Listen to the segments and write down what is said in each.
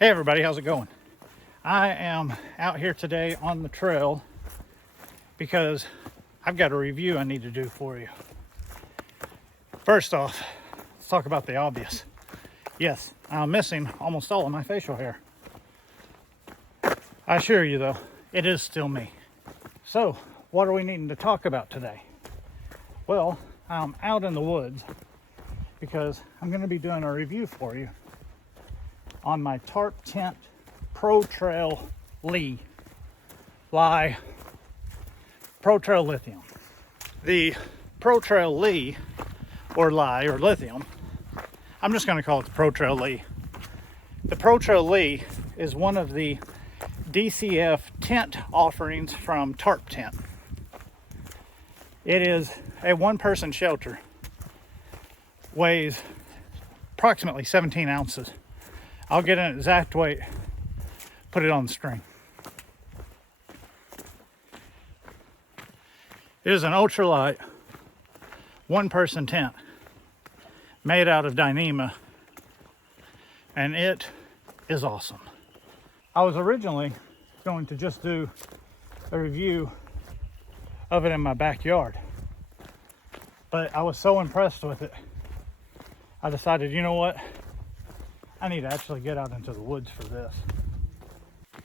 Hey everybody, how's it going? I am out here today on the trail because I've got a review I need to do for you. First off, let's talk about the obvious. Yes, I'm missing almost all of my facial hair. I assure you though, it is still me. So, what are we needing to talk about today? Well, I'm out in the woods because I'm going to be doing a review for you on my Tarptent Protrail LI Protrail Lithium. The Protrail LI or lithium, I'm just going to call it the Protrail LI. The Protrail LI is one of the DCF tent offerings from Tarptent. It is a one-person shelter, weighs approximately 17 ounces. I'll get an exact weight, put it on the screen. It is an ultralight one-person tent made out of Dyneema, and it is awesome. I was originally going to just do a review of it in my backyard, but I was so impressed with it, I decided, you know what? I need to actually get out into the woods for this.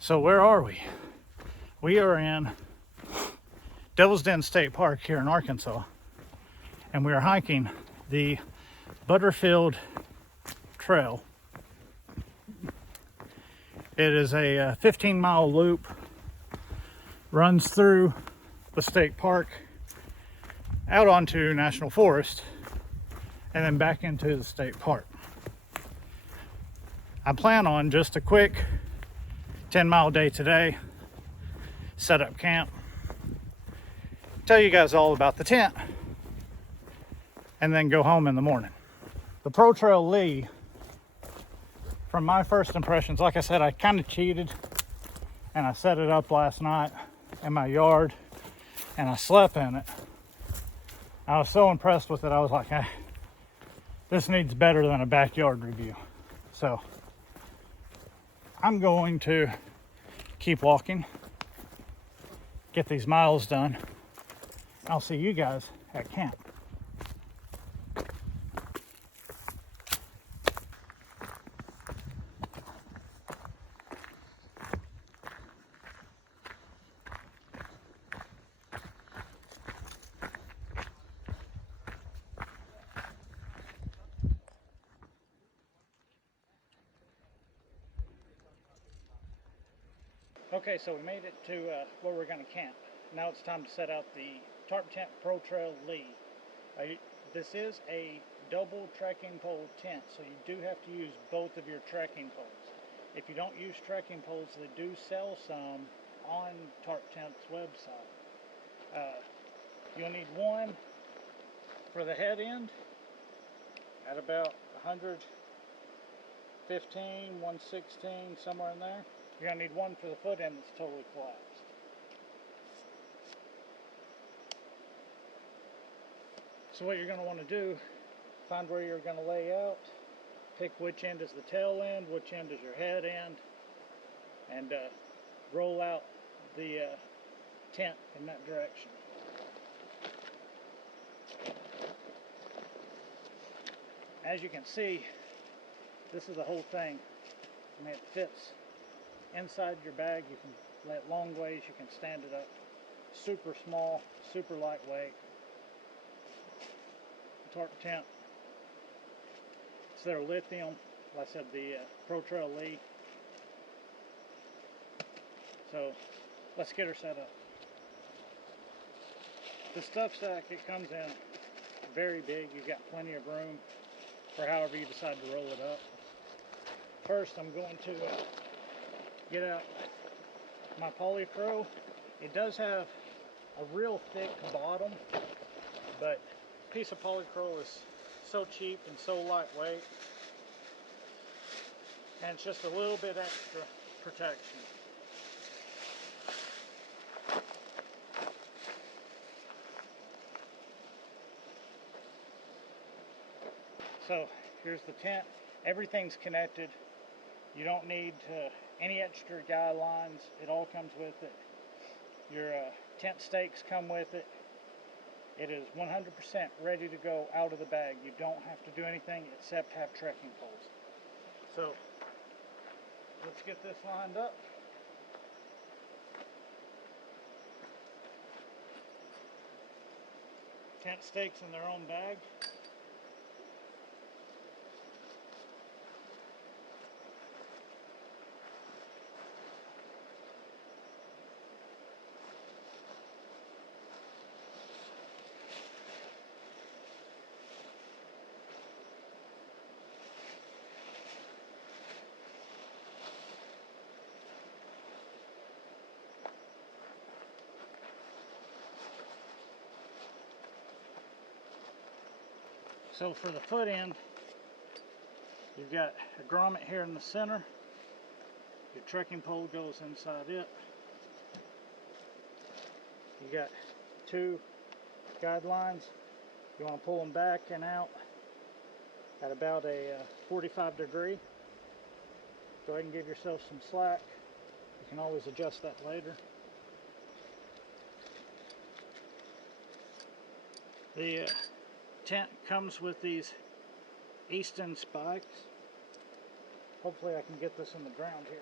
So where are we? We are in Devil's Den State Park here in Arkansas, and we are hiking the Butterfield Trail. It is a 15-mile loop, runs through the state park, out onto National Forest, and then back into the state park. I plan on just a quick 10-mile day today, set up camp, tell you guys all about the tent, and then go home in the morning. The Protrail LI, from my first impressions, like I said, I kind of cheated and I set it up last night in my yard and I slept in it. I was so impressed with it, I was like, hey, this needs better than a backyard review. So I'm going to keep walking, get these miles done. I'll see you guys at camp. Okay, so we made it to where we're going to camp. Now it's time to set out the Tarptent Protrail LI. This is a double trekking pole tent, so you do have to use both of your trekking poles. If you don't use trekking poles, they do sell some on Tarptent's website. You'll need one for the head end at about 115, 116, somewhere in there. You're going to need one for the foot end that's totally collapsed. So what you're going to want to do, find where you're going to lay out, pick which end is the tail end, which end is your head end, and roll out the tent in that direction. As you can see, this is the whole thing. I mean, it fits inside your bag. You can lay it long ways, you can stand it up. Super small, super lightweight. Tarptent. It's their lithium, like I said, the Protrail LI. So let's get her set up. The stuff sack, it comes in very big. You've got plenty of room for however you decide to roll it up. First, I'm going to get out my polypro. It does have a real thick bottom, but a piece of polypro is so cheap and so lightweight, and it's just a little bit extra protection. So here's the tent. Everything's connected You don't need any extra guidelines. It all comes with it. Your tent stakes come with it. It is 100% ready to go out of the bag. You don't have to do anything except have trekking poles. So let's get this lined up. Tent stakes in their own bag. So for the foot end, you've got a grommet here in the center. Your trekking pole goes inside it. You got two guidelines. You want to pull them back and out at about a 45 degree. Go ahead and give yourself some slack. You can always adjust that later. The tent comes with these Easton spikes. Hopefully I can get this in the ground here.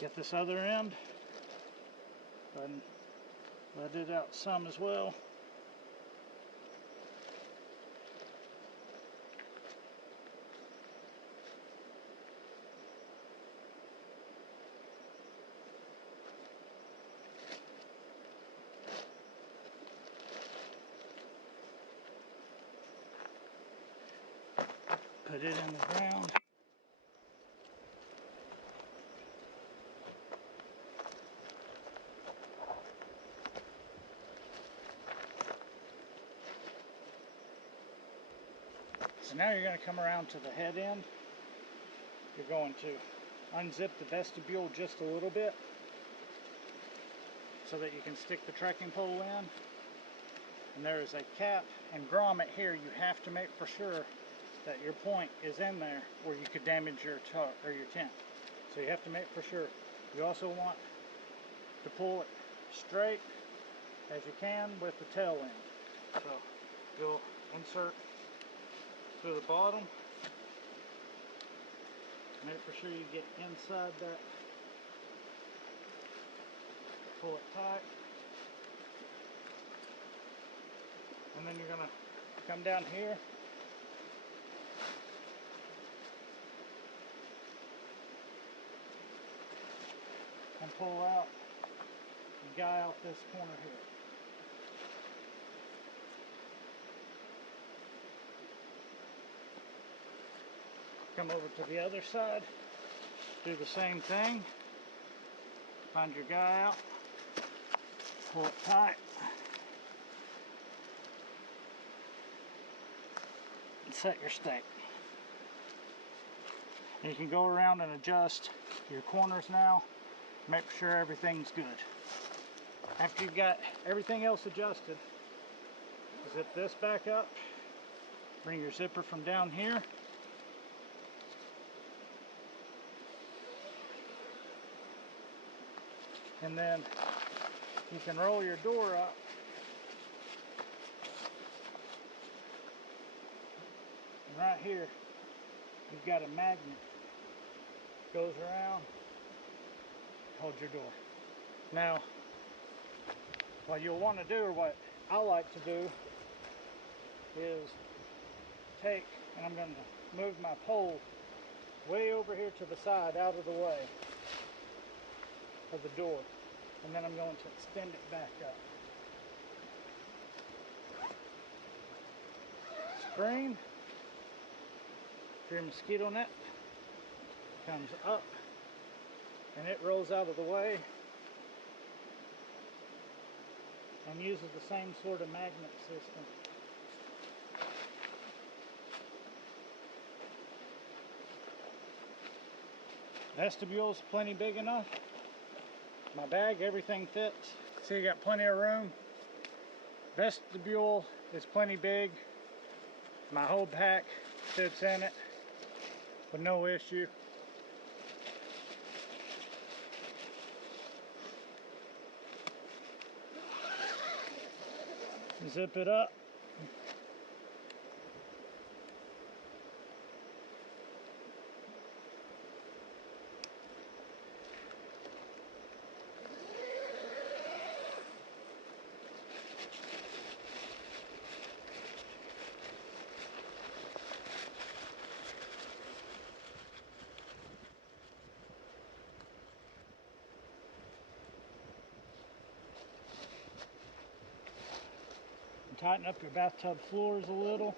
Get this other end. Go ahead and let it out some as well. Put it in the ground. So now you're going to come around to the head end. You're going to unzip the vestibule just a little bit so that you can stick the trekking pole in. And there is a cap and grommet here. You have to make for sure that your point is in there or you could damage your tent. So you have to make for sure. You also want to pull it straight as you can with the tail end. So you'll insert through the bottom. Make for sure you get inside that. Pull it tight. And then you're going to come down here. And pull out the guy out this corner here. Come over to the other side, do the same thing. Find your guy out, pull it tight, and set your stake. And you can go around and adjust your corners now. Make sure everything's good. After you've got everything else adjusted, zip this back up. Bring your zipper from down here. And then you can roll your door up. And right here, you've got a magnet. Goes around. Hold your door. Now, what you'll want to do, or what I like to do, is take, and I'm going to move my pole way over here to the side, out of the way of the door, and then I'm going to extend it back up. Screen for your mosquito net comes up, and it rolls out of the way and uses the same sort of magnet system. Vestibule's plenty big enough. My bag, everything fits. So you got plenty of room. Vestibule is plenty big. My whole pack fits in it with no issue. Zip it up. And tighten up your bathtub floors a little.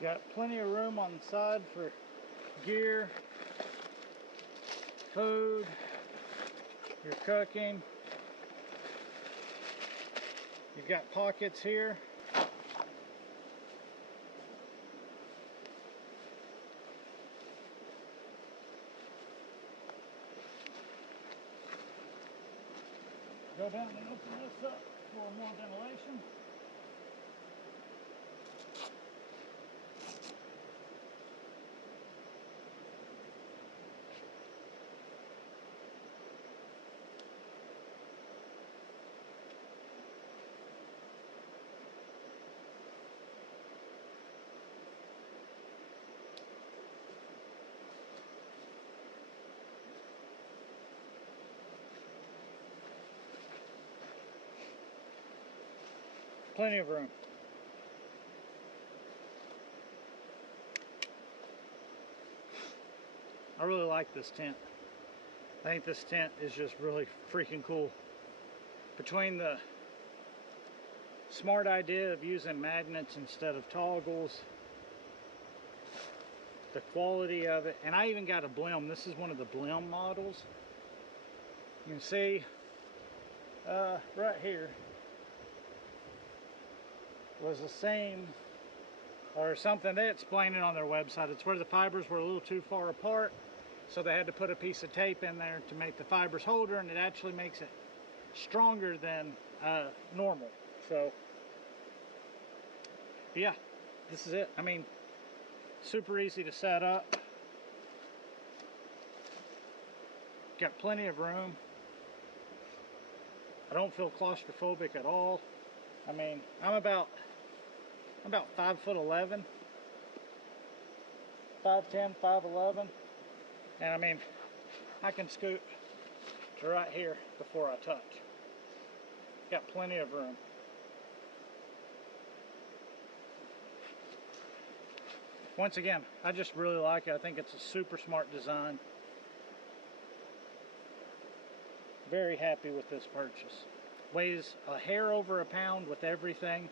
Got plenty of room on the side for gear, food, your cooking. You've got pockets here. Go down and open this up for more ventilation. Plenty of room. I really like this tent. I think this tent is just really freaking cool. Between the smart idea of using magnets instead of toggles, the quality of it, and I even got a blim. This is one of the blim models. You can see right here was the same, or something. They explain it on their website. It's where the fibers were a little too far apart, so they had to put a piece of tape in there to make the fibers holder, and it actually makes it stronger than normal. So yeah, this is it. I mean, super easy to set up. Got plenty of room. I don't feel claustrophobic at all. I mean, I'm about 5'11", 5'10", 5'11", and I mean, I can scoot to right here before I touch. Got plenty of room. Once again, I just really like it. I think it's a super smart design. Very happy with this purchase. Weighs a hair over a pound with everything.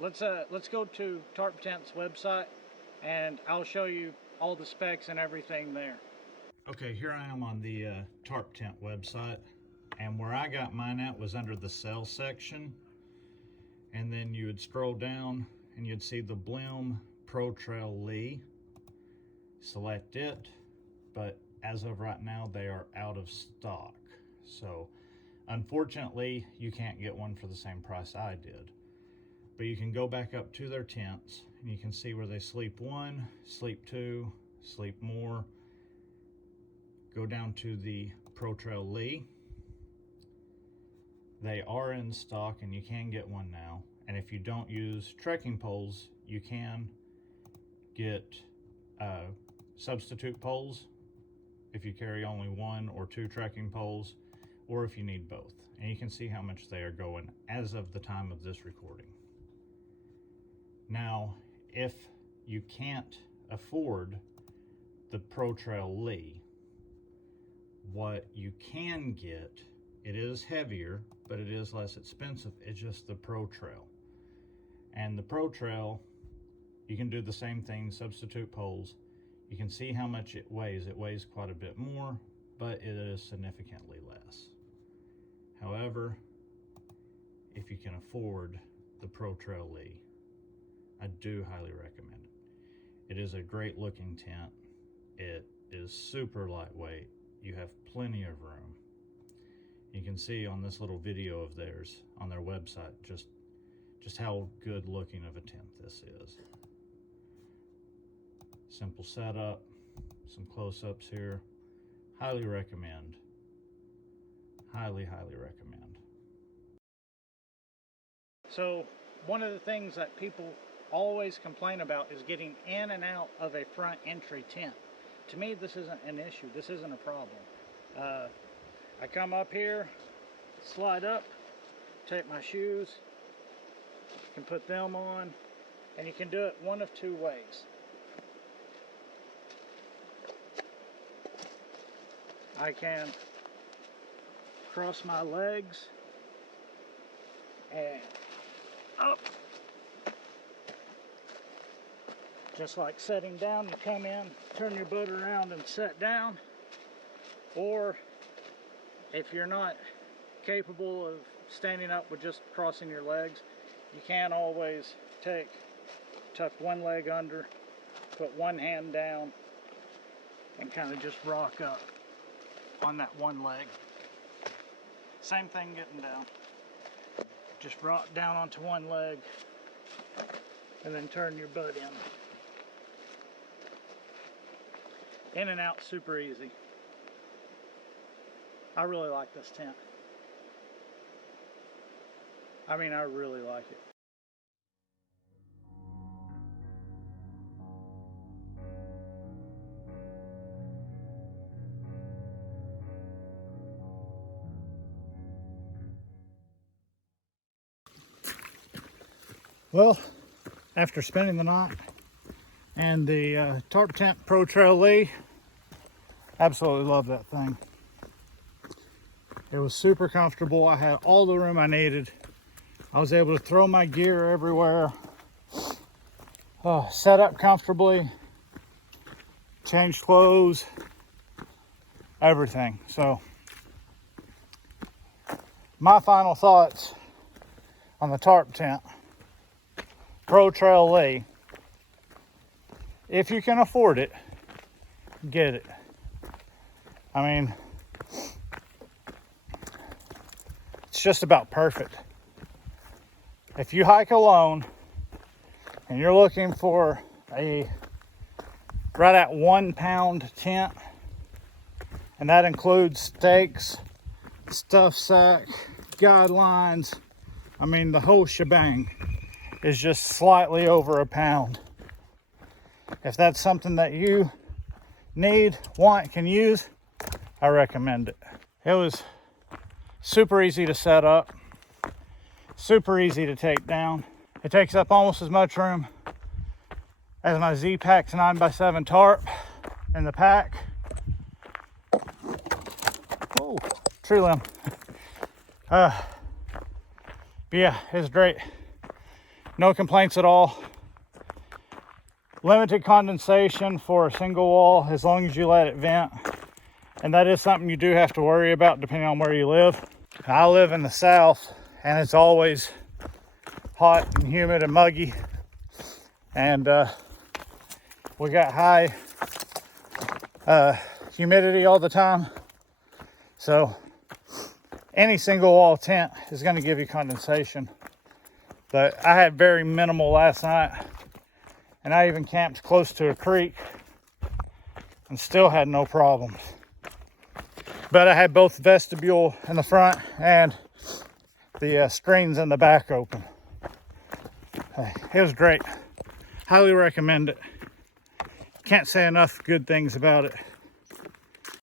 Let's go to Tarptent's website and I'll show you all the specs and everything there. Okay, here I am on the Tarptent website, and where I got mine at was under the sales section, and then you would scroll down and you'd see the Blim Protrail LI. Select it, but as of right now they are out of stock. So unfortunately you can't get one for the same price I did. But you can go back up to their tents and you can see where they sleep 1, sleep 2, sleep more. Go down to the Protrail LI. They are in stock and you can get one now. And if you don't use trekking poles, you can get substitute poles if you carry only 1 or 2 trekking poles, or if you need both. And you can see how much they are going as of the time of this recording. Now, if you can't afford the Protrail LI, what you can get, it is heavier, but it is less expensive. It's just the Protrail. And the Protrail, you can do the same thing, substitute poles. You can see how much it weighs. It weighs quite a bit more, but it is significantly less. However, if you can afford the Protrail LI. I do highly recommend it. It is a great looking tent. It is super lightweight. You have plenty of room. You can see on this little video of theirs on their website just how good looking of a tent this is. Simple setup, some close-ups here. Highly recommend. Highly recommend. So one of the things that people always complain about is getting in and out of a front entry tent. To me, this isn't an issue. This isn't a problem. I come up here, slide up, take my shoes, can put them on, and you can do it one of two ways. I can cross my legs and up. Just like sitting down, you come in, turn your butt around and sit down. Or if you're not capable of standing up with just crossing your legs, you can always tuck one leg under, put one hand down, and kind of just rock up on that one leg. Same thing getting down. Just rock down onto one leg and then turn your butt in. In and out super easy. I really like this tent. I mean, I really like it. Well, after spending the night and the Tarptent Protrail LI, absolutely love that thing. It was super comfortable. I had all the room I needed. I was able to throw my gear everywhere, set up comfortably, change clothes, everything. So my final thoughts on the Tarptent Protrail LI: if you can afford it, get it. I mean, it's just about perfect. If you hike alone and you're looking for a right at 1 pound tent, and that includes stakes, stuff sack, guidelines, I mean the whole shebang is just slightly over a pound. If that's something that you need, want, can use, I recommend it. It was super easy to set up, super easy to take down. It takes up almost as much room as my Z-Pack's 9x7 tarp in the pack. Oh, tree limb. But yeah, it's great. No complaints at all. Limited condensation for a single wall as long as you let it vent. And that is something you do have to worry about depending on where you live. I live in the south and it's always hot and humid and muggy. And we got high humidity all the time. So any single wall tent is going to give you condensation. But I had very minimal last night, and I even camped close to a creek and still had no problems. But I had both the vestibule in the front and the screens in the back open. It was great. Highly recommend it. Can't say enough good things about it.